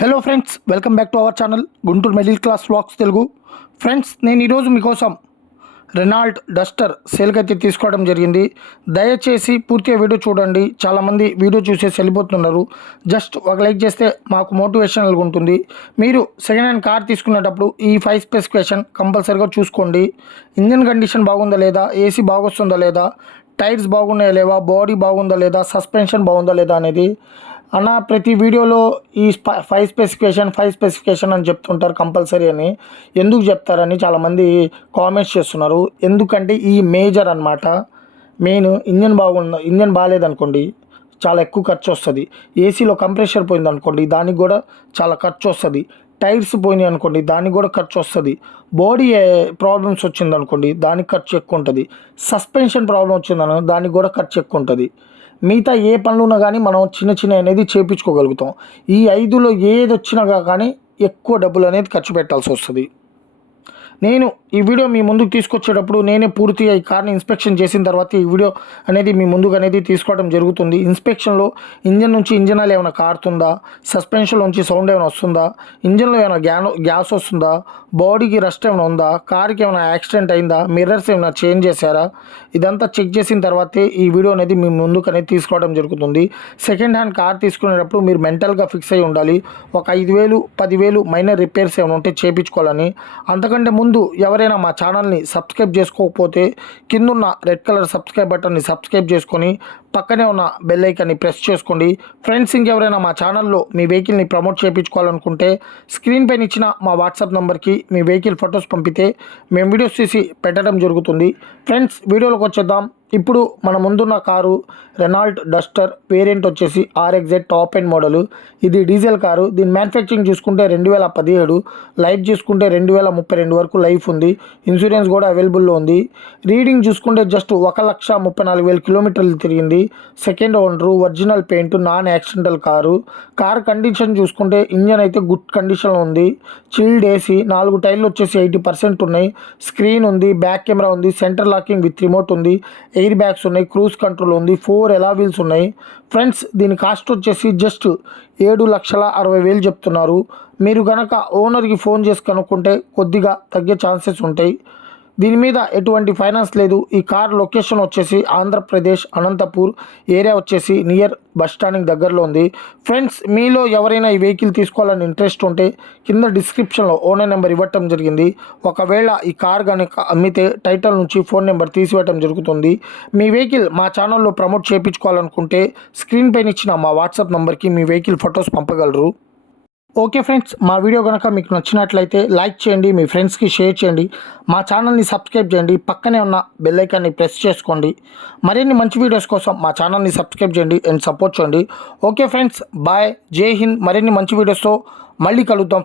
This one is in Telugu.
Hello friends, welcome back to our channel Guntur middle class vlogs Telugu. Friends, నేను ఈరోజు మీకోసం రెనాల్ట్ డస్టర్ సేల్కి అయితే తీసుకోవడం జరిగింది. దయచేసి పూర్తిగా వీడియో చూడండి. చాలామంది వీడియో చూసేసి వెళ్ళిపోతున్నారు. జస్ట్ ఒక లైక్ చేస్తే మాకు మోటివేషనల్గా ఉంటుంది. మీరు సెకండ్ హ్యాండ్ కార్ తీసుకునేటప్పుడు ఈ 5 స్పెసిఫికేషన్ కంపల్సరీగా చూసుకోండి. ఇంజన్ కండిషన్ బాగుందా లేదా, ఏసీ బాగొస్తుందా లేదా, టైర్స్ బాగున్నాయా లేవా, బాడీ బాగుందా లేదా, సస్పెన్షన్ బాగుందా లేదా అనేది. అన్న ప్రతి వీడియోలో ఈ 5 స్పెసిఫికేషన్ అని చెప్తుంటారు కంపల్సరీ అని. ఎందుకు చెప్తారని చాలామంది కామెంట్స్ చేస్తున్నారు. ఎందుకంటే ఈ మేజర్ అనమాట. మెయిన్ ఇంజన్ బాగాలేదనుకోండి చాలా ఎక్కువ ఖర్చు వస్తుంది. ఏసీలో కంప్రెషర్ పోయింది అనుకోండి దానికి కూడా చాలా ఖర్చు వస్తుంది. టైర్స్ పోయినాయి అనుకోండి దానికి కూడా ఖర్చు వస్తుంది. బాడీ ప్రాబ్లమ్స్ వచ్చిందనుకోండి దానికి ఖర్చు ఎక్కువ ఉంటుంది. సస్పెన్షన్ ప్రాబ్లం వచ్చిందను దానికి కూడా ఖర్చు ఎక్కువ ఉంటుంది. మిగతా ఏ పనులు ఉన్నా కానీ మనం చిన్న అనేది చేయించుకోగలుగుతాం. ఈ 5లో ఏది వచ్చినా కానీ ఎక్కువ డబ్బులు అనేది ఖర్చు పెట్టాల్సి వస్తుంది. నేను ఈ వీడియో మీ ముందుకు తీసుకొచ్చేటప్పుడు నేనే పూర్తిగా ఈ కార్ని ఇన్స్పెక్షన్ చేసిన తర్వాత ఈ వీడియో అనేది మీ ముందుకు అనేది తీసుకోవడం జరుగుతుంది. ఇన్స్పెక్షన్లో ఇంజన్ నుంచి ఇంజన్ ఆయిల్ ఏమైనా కారుతుందా, సస్పెన్షన్ నుంచి సౌండ్ ఏమైనా వస్తుందా, ఇంజన్లో ఏమైనా గ్యాస్ వస్తుందా, బాడీకి రస్ట్ ఏమైనా ఉందా, కార్కి ఏమైనా యాక్సిడెంట్ అయిందా, మిర్రర్స్ ఏమైనా చేంజ్ చేశారా, ఇదంతా చెక్ చేసిన తర్వాతే ఈ వీడియో అనేది మీ ముందుకు అనేది తీసుకోవడం జరుగుతుంది. సెకండ్ హ్యాండ్ కార్ తీసుకునేటప్పుడు మీరు మెంటల్గా ఫిక్స్ అయి ఉండాలి. ఒక 5,000 10,000 మైనర్ రిపేర్స్ ఏమైనా ఉంటే చేయించుకోవాలని. అంతకంటే ముందు ఎవరైనా మా ఛానల్ని సబ్స్క్రైబ్ చేసుకోకపోతే కిందున్న రెడ్ కలర్ సబ్స్క్రైబ్ బటన్ని సబ్స్క్రైబ్ చేసుకొని పక్కనే ఉన్న బెల్ ఐకాన్ని ప్రెస్ చేసుకోండి. ఫ్రెండ్స్, ఇంకెవరైనా మా ఛానల్లో మీ వెహికల్ని ప్రమోట్ చేయించుకోవాలనుకుంటే స్క్రీన్ పైన ఇచ్చిన మా వాట్సాప్ నెంబర్కి మీ వెహికల్ ఫొటోస్ పంపితే మేము వీడియోస్ తీసి పెట్టడం జరుగుతుంది. ఫ్రెండ్స్, వీడియోలోకి వచ్చేద్దాం. ఇప్పుడు మన ముందున్న కారు రెనాల్ట్ డస్టర్ వేరియంట్ వచ్చేసి RXZ టాప్ ఎండ్ మోడల్. ఇది డీజిల్ కారు. దీని మ్యానుఫ్యాక్చరింగ్ చూసుకుంటే 2017, లైఫ్ చూసుకుంటే 2032 వరకు లైఫ్ ఉంది. ఇన్సూరెన్స్ కూడా అవైలబుల్లో ఉంది. రీడింగ్ చూసుకుంటే జస్ట్ 1,34,000 కిలోమీటర్లు తిరిగింది. Second owner, original paint, non accidental car. Car condition చూసుకుంటే ఇంజన్ అయితే గుడ్ కండిషన్లో ఉంది. చిల్డ్ ఏసీ, 4 టైర్లు వచ్చేసి 80% ఉన్నాయి. స్క్రీన్ ఉంది, బ్యాక్ కెమెరా ఉంది, సెంటర్ లాకింగ్ విత్ రిమోట్ ఉంది, ఎయిర్ బ్యాగ్స్ ఉన్నాయి, క్రూజ్ కంట్రోల్ ఉంది, 4 ఎలా వీల్స్ ఉన్నాయి. ఫ్రెండ్స్, దీని కాస్ట్ వచ్చేసి జస్ట్ 7,60,000 చెప్తున్నారు. మీరు కనుక ఓనర్కి ఫోన్ చేసి కనుక్కుంటే కొద్దిగా తగ్గే ఛాన్సెస్ ఉంటాయి. దీని మీద ఎటువంటి ఫైనాన్స్ లేదు. ఈ కార్ లొకేషన్ వచ్చేసి ఆంధ్రప్రదేశ్ అనంతపూర్ ఏరియా వచ్చేసి నియర్ బస్ స్టాండింగ్ దగ్గరలో ఉంది. ఫ్రెండ్స్, మీలో ఎవరైనా ఈ వెహికల్ తీసుకోవాలని ఇంట్రెస్ట్ ఉంటే కింద డిస్క్రిప్షన్లో ఓనర్ నెంబర్ ఇవ్వటం జరిగింది. ఒకవేళ ఈ కార్ కనుక అమ్మితే టైటిల్ నుంచి ఫోన్ నెంబర్ తీసివేయటం జరుగుతుంది. మీ వెహికల్ మా ఛానల్లో ప్రమోట్ చేయించుకోవాలనుకుంటే స్క్రీన్ పైన ఇచ్చిన మా వాట్సాప్ నెంబర్కి మీ వెహికల్ ఫొటోస్ పంపగలరు. ఓకే ఫ్రెండ్స్, మా వీడియో కనుక మీకు నచ్చినట్లయితే లైక్ చేయండి, మీ ఫ్రెండ్స్కి షేర్ చేయండి, మా ఛానల్ని సబ్స్క్రైబ్ చేయండి, పక్కనే ఉన్న బెల్ ఐకాన్ని ప్రెస్ చేసుకోండి. మరిన్ని మంచి వీడియోస్ కోసం మా ఛానల్ని సబ్స్క్రైబ్ చేయండి అండ్ సపోర్ట్ చేయండి. ఓకే ఫ్రెండ్స్, బాయ్, జై హింద్. మరిన్ని మంచి వీడియోస్తో మళ్ళీ కలుద్దాం.